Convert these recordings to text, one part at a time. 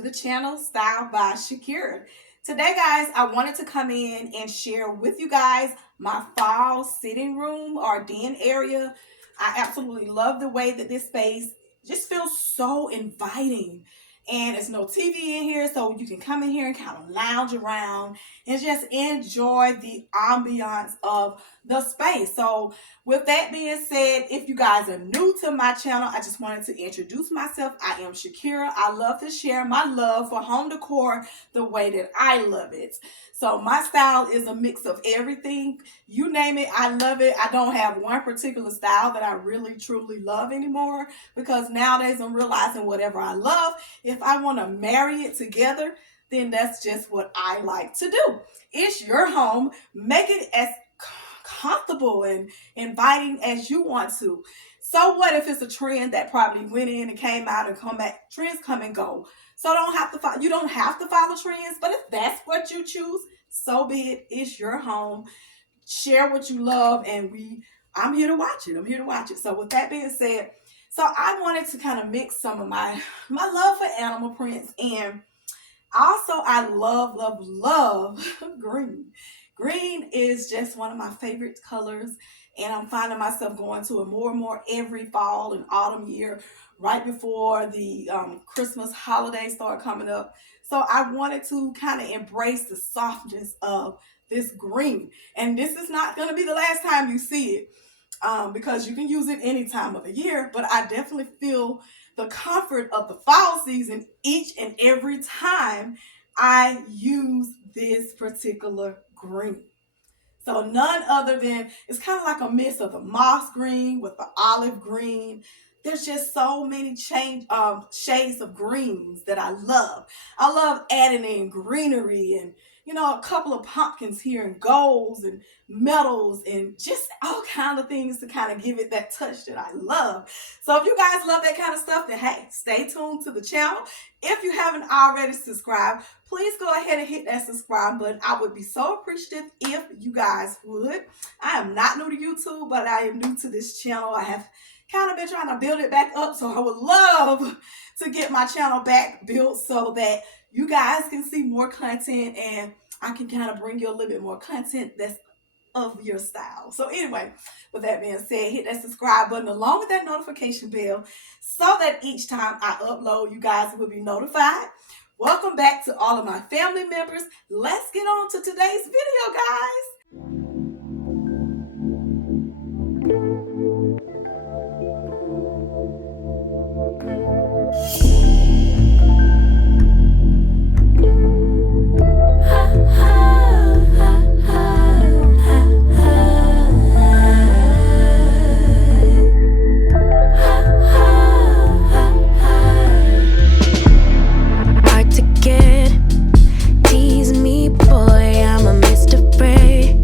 to the channel Style by Shakira. Today, guys, I wanted to come in and share with you guys my fall sitting room or den area. I absolutely love the way that this space just feels so inviting. And there's no TV in here, so you can come in here and kind of lounge around and just enjoy the ambiance of the space. So with that being said, if you guys are new to my channel, I just wanted to introduce myself. I am Shakira. I love to share my love for home decor the way that I love it. So my style is a mix of everything. You name it, I love it. I don't have one particular style that I really truly love anymore, because nowadays I'm realizing whatever I love, if I want to marry it together, then that's just what I like to do. It's your home. Make it as comfortable and inviting as you want to. So what if it's a trend that probably went in and came out and come back? Trends come and go. So you don't have to follow trends, but if that's what you choose, so be it. It's your home. Share what you love, and I'm here to watch it. I'm here to watch it. So with that being said, so I wanted to kind of mix some of my love for animal prints, and also I love green. Green is just one of my favorite colors, and I'm finding myself going to it more and more every fall and autumn year, right before the Christmas holidays start coming up. So I wanted to kind of embrace the softness of this green. And this is not going to be the last time you see it, because you can use it any time of the year, but I definitely feel the comfort of the fall season each and every time I use this particular green. So none other than, it's kind of like a mix of the moss green with the olive green. There's just so many shades of greens that I love. I love adding in greenery and, a couple of pumpkins here and golds and metals and just all kinds of things to kind of give it that touch that I love. So if you guys love that kind of stuff, then hey, stay tuned to the channel. If you haven't already subscribed, please go ahead and hit that subscribe button. I would be so appreciative if you guys would. I am not new to YouTube, but I am new to this channel. I have kind of been trying to build it back up, so I would love to get my channel back built so that you guys can see more content and I can kind of bring you a little bit more content that's of your style. So anyway, with that being said, hit that subscribe button along with that notification bell so that each time I upload, you guys will be notified. Welcome back to all of my family members. Let's get on to today's video, guys. Tease me, boy, I'm a Mr. Frey.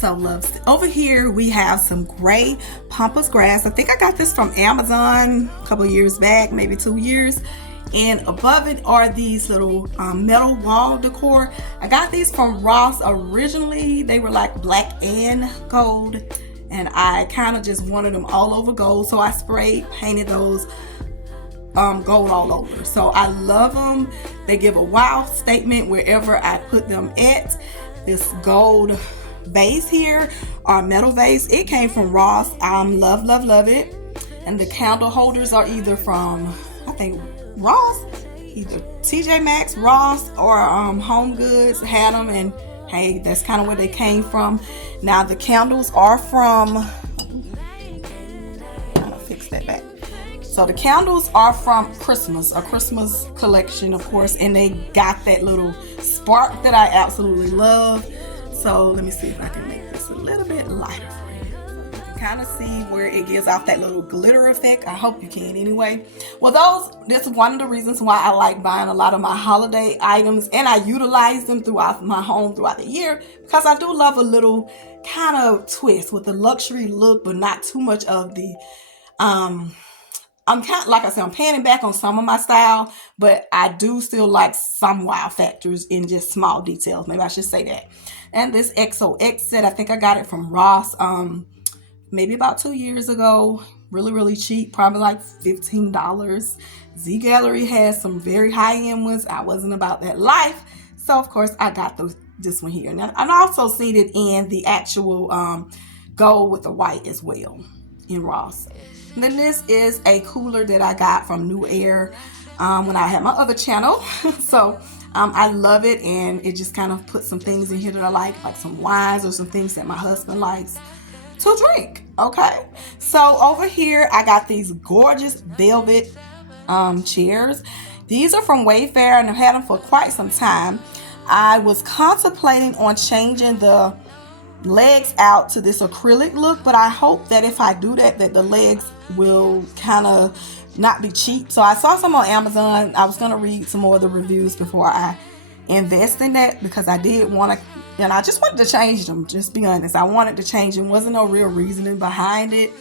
so loves it. Over here we have some gray pampas grass. I think I got this from Amazon a couple of years back, maybe 2 years. And above it are these little metal wall decor. I got these from Ross originally. They were like black and gold, and I kind of just wanted them all over gold, so I sprayed painted those gold all over. So I love them. They give a wow statement wherever I put them at. This gold vase here, or metal vase, it came from Ross. Love it. And the candle holders are either from, I think, Ross, either TJ Maxx, Ross, or Home Goods had them, and hey, that's kind of where they came from. Now the candles are from, I'm gonna fix that back. So the candles are from Christmas, a Christmas collection, of course, and they got that little spark that I absolutely love. So let me see if I can make this a little bit lighter for you. So you can kind of see where it gives off that little glitter effect. I hope you can anyway. Well, this is one of the reasons why I like buying a lot of my holiday items, and I utilize them throughout my home throughout the year, because I do love a little kind of twist with the luxury look, but not too much of the I'm kind of, like I said, I'm panning back on some of my style, but I do still like some wow factors in just small details. Maybe I should say that. And this XOX set, I think I got it from Ross maybe about 2 years ago. Really cheap, probably like $15. Z Gallerie has some very high-end ones. I wasn't about that life, so of course I got this one here. Now, I've also seen it in the actual gold with the white as well in Ross. And then this is a cooler that I got from New Air when I had my other channel. So I love it, and it just kind of puts some things in here that I like some wines or some things that my husband likes to drink. Okay, so over here I got these gorgeous velvet chairs. These are from Wayfair, and I've had them for quite some time. I was contemplating on changing the legs out to this acrylic look, but I hope that if I do that the legs will kind of not be cheap. So I saw some on Amazon. I was going to read some more of the reviews before I invest in that, because I did want to, and I just wanted to change them, just be honest. I wanted to change them. Wasn't no real reasoning behind it,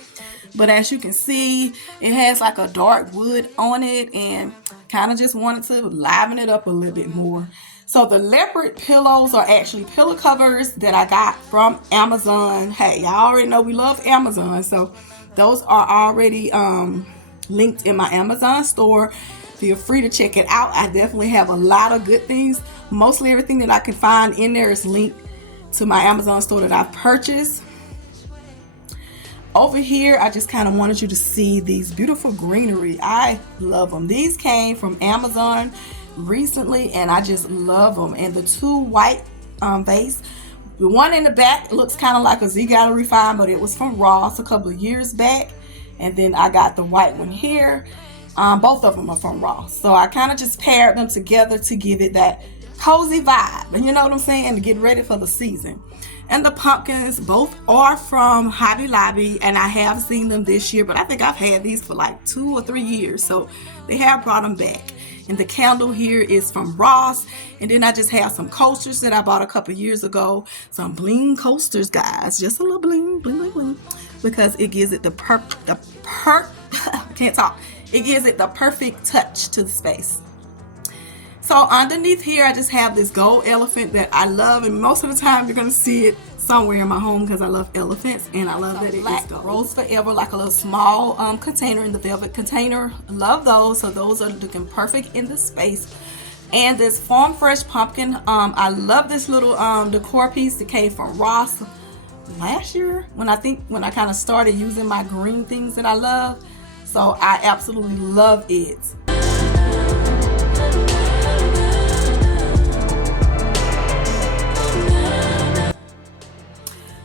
but as you can see, it has like a dark wood on it, and kind of just wanted to liven it up a little bit more. So the leopard pillows are actually pillow covers that I got from Amazon. Hey, y'all already know we love Amazon, so those are already linked in my Amazon store. Feel free to check it out. I definitely have a lot of good things. Mostly everything that I can find in there is linked to my Amazon store that I've purchased. Over here, I just kind of wanted you to see these beautiful greenery. I love them. These came from Amazon recently, and I just love them. And the two white vase, the one in the back looks kind of like a Z Gallerie find, but it was from Ross a couple of years back. And then I got the white one here. Both of them are from Ross, so I kind of just paired them together to give it that cozy vibe, and you know what I'm saying, to get ready for the season. And the pumpkins both are from Hobby Lobby, and I have seen them this year, but I think I've had these for like 2 or 3 years, so they have brought them back. And the candle here is from Ross. And then I just have some coasters that I bought a couple years ago. Some bling coasters, guys. Just a little bling, because it gives it it gives it the perfect touch to the space. So underneath here, I just have this gold elephant that I love, and most of the time you're gonna see it somewhere in my home because I love elephants, and I love that it is gold. Rose Forever, like a little small container in the velvet container. Love those. So those are looking perfect in the space. And this Farm Fresh pumpkin, I love this little decor piece that came from Ross last year when I kind of started using my green things that I love. So I absolutely love it.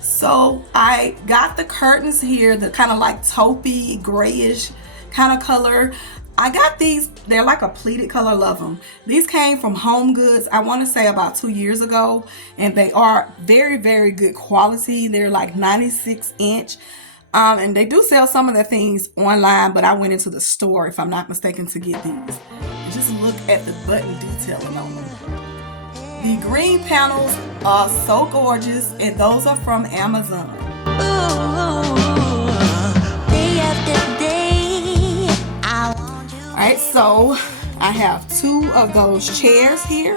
So I got the curtains here, the kind of like taupey grayish kind of color. I got these, they're like a pleated color, love them. These came from Home Goods, I want to say about 2 years ago, and they are very, very good quality. They're like 96-inch. And they do sell some of their things online, but I went into the store, if I'm not mistaken, to get these. Just look at the button detailing on them. The green panels are so gorgeous, and those are from Amazon. Alright, so I have 2 of those chairs here.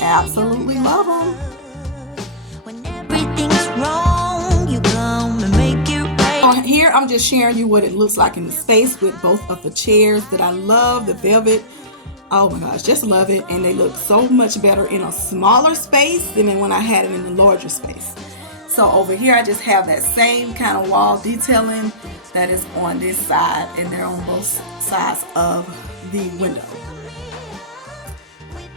Absolutely love them. When everything's wrong, you come and make it right. So here I'm just sharing you what it looks like in the space with both of the chairs that I love, the velvet. Oh my gosh, just love it. And they look so much better in a smaller space than when I had it in the larger space. So over here I just have that same kind of wall detailing that is on this side, and they're on both sides of the window.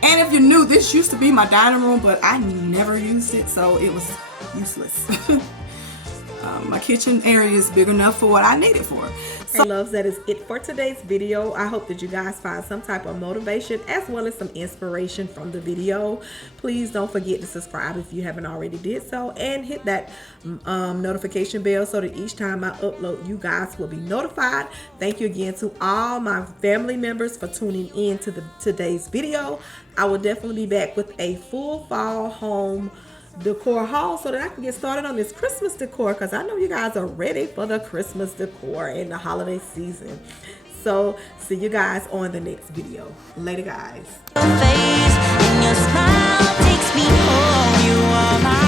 And if you're new, this used to be my dining room, but I never used it, so it was useless. My kitchen area is big enough for what I need it for. So loves, that is it for today's video. I hope that you guys find some type of motivation as well as some inspiration from the video. Please don't forget to subscribe if you haven't already did so, and hit that notification bell so that each time I upload, you guys will be notified. Thank you again to all my family members for tuning in to today's video. I will definitely be back with a full fall home decor haul so that I can get started on this Christmas decor, because I know you guys are ready for the Christmas decor and the holiday season. So see you guys on the next video. Later, guys. Your face and your smile takes me home. You are my